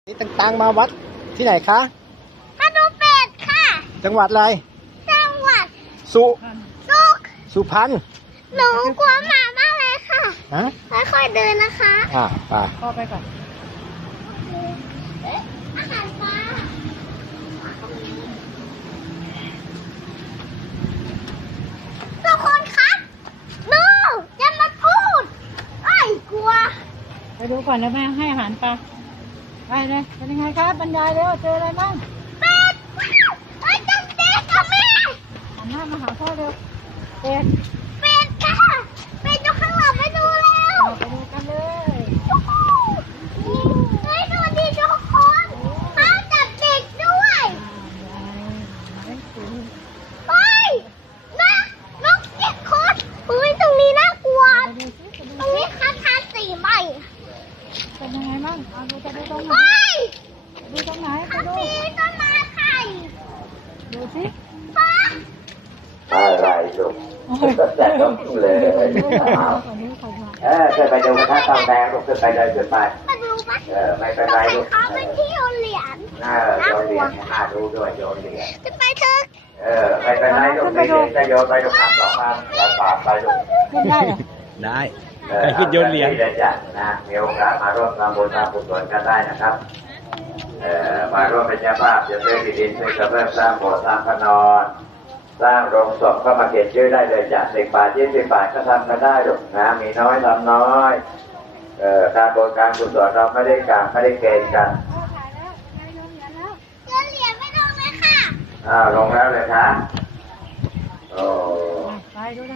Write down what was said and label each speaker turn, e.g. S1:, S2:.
S1: นี่ต่างๆมาวัดที่ไหนคะ
S2: พนมเป็ดค่ะ
S1: จังหวัดอะไร
S2: จังหวัด
S1: สุ
S2: สุ
S1: พรรณ
S2: หนูกลัวหมามากเลยค่ะ
S1: ฮะ
S2: ค่อยๆเดินนะคะ
S1: ไป
S3: พ่อไปก่อน
S2: อาหารปลาทุกคนครับดูจะมาพูดไอ้กลัว
S3: ไปดูก่อนแล้วแม่ให้อาหารปลาไปเลยเป็นยังไงครับบรรยายเร็วเจออะไรบ้าง
S2: เป็ดไอ้จังเด็กกับแม่
S3: หันหน้ามาหาพ่อเร็วเป็ด
S2: ค่ะเป็ดอยู่ข้างหลังไปดูแล้ว
S3: ไปดูกันเลย
S2: เฮ้ยดูดิทุกคนเขาจับเด็กด้วยเฮ้ยนกเจ็ดคนเฮ้ยตรงนี้น่ากลัวตรงนี้คัดทาสีใหม่
S3: เป็นยังไงบ้างเอาดูจะดูตรงไหน
S2: เฮ้ย
S3: ดูตรงไหนไป
S2: คัด
S3: ดู
S2: สีต้นไม้ไข่
S3: ดูสิ
S2: ป้า
S4: อะไรลูกแต่ต้องเลยขึ้นไปดูกระทะทองแดงลูกขึ้นไปเลยขึ้นไป
S2: มาดูปะ
S4: ไม่เป็นไรลูก
S2: เขาเป็นที่โยนเหรียญ
S4: โยนเหรียญน่าดูด้วยโยนเหรียญ
S2: ขึ้นไปเถอะ
S4: ไม่เป็นไรลูกไม่จะโยนไปลูกสองพันบาทไปลูก
S3: ขึ้นได้เหรอ
S1: ได้ไปขึ้นโยนเหรียญ
S4: จะนะมีโอกาสมาร่วมทำบุญทำกุศลกันได้นะครับมาร่วมเป็นเจ้าภาพจะช่วยดินช่วยกระเบื้องสร้างโบสถ์สร้างพระนอนสร้างโรงศพก็มาเก็บชื่อได้เลยจาก10 บาท20 บาทก็ทำกันได้หรอกนะมีน้อยทำน้อยการบริการกุศลเราไม่ได้กางไม่ได้เกณฑ์กัน
S2: โยนเหรียญไม่ลงเลยค่ะ
S4: ลงแล้วเลยครับโอ้
S3: ไปดู